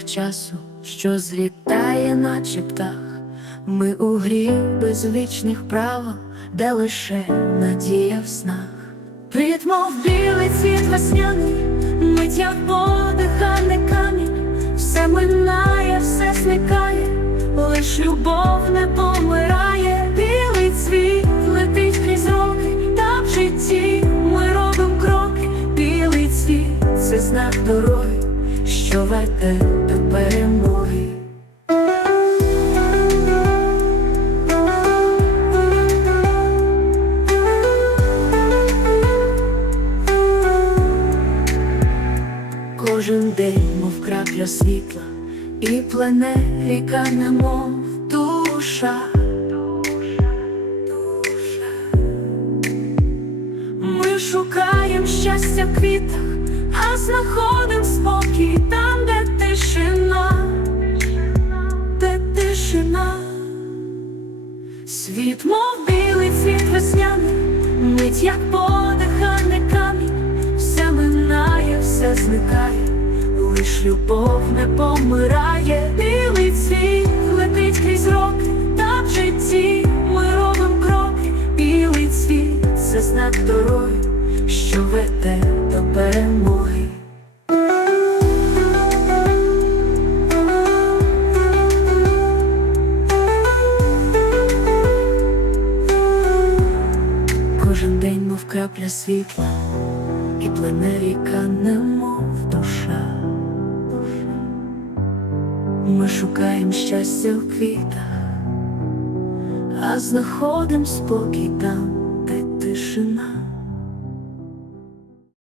крилах часу, що злітає, наче птах. Ми у грі без вічних правил, де лише надія в снах. Плід, мов білий цвіт весняний, мить як подихане камінь, все минає, все зникає, лиш любов не помирає, білий цвіт летить крізь роки, та в житті ми робимо кроки, білий цвіт це знак дороги, що веде до перемоги. Кожен день, мов крапля світла, і плене ріка, немов душа. Ми шукаємо щастя в квітах, а знаходим спокій там, де тишина, де тишина. Світ, мов білий цвіт весняний, мить як подихане камінь, все минає, все зникає, лиш любов не помирає, білий цвіт летить крізь роки, та в житті ми робимо кроки, білий цвіт це знак дороги, що веде Кожен день, мов крапля світла, і плене ріка, немов душа. Ми шукаємо щастя в квітах, а знаходим спокій там.